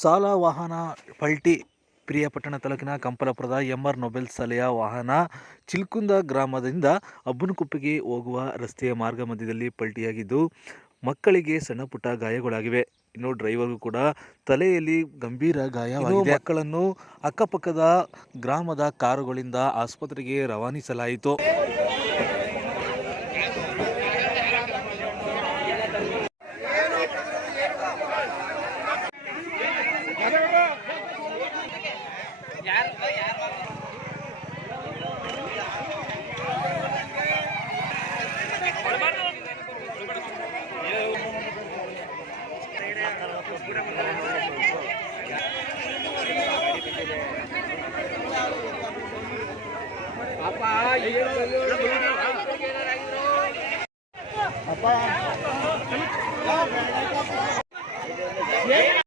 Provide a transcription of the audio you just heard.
ಸಾಲ ವಾಹನ ಪಲ್ಟಿ ಪಿರಿಯಾಪಟ್ಟಣ ತಾಲೂಕಿನ ಕಂಪಲಪುರದ ಎಂಆರ್ ನೊಬೆಲ್ ಶಾಲೆಯ ವಾಹನ ಚಿಲ್ಕುಂದ ಗ್ರಾಮದಿಂದ ಅಬ್ಬನಕುಪ್ಪೆಗೆ ಹೋಗುವ ರಸ್ತೆಯ ಮಾರ್ಗ ಮಧ್ಯದಲ್ಲಿ ಪಲ್ಟಿಯಾಗಿದ್ದು ಮಕ್ಕಳಿಗೆ ಸಣ್ಣ ಪುಟ್ಟ ಗಾಯಗಳಾಗಿವೆ. ಇನ್ನು ಡ್ರೈವರ್ಗೂ ಕೂಡ ತಲೆಯಲ್ಲಿ ಗಂಭೀರ ಗಾಯವಾಗಿದೆ. ಮಕ್ಕಳನ್ನು ಅಕ್ಕಪಕ್ಕದ ಗ್ರಾಮದ ಕಾರುಗಳಿಂದ ಆಸ್ಪತ್ರೆಗೆ ರವಾನಿಸಲಾಯಿತು. ಅಪ್ಪ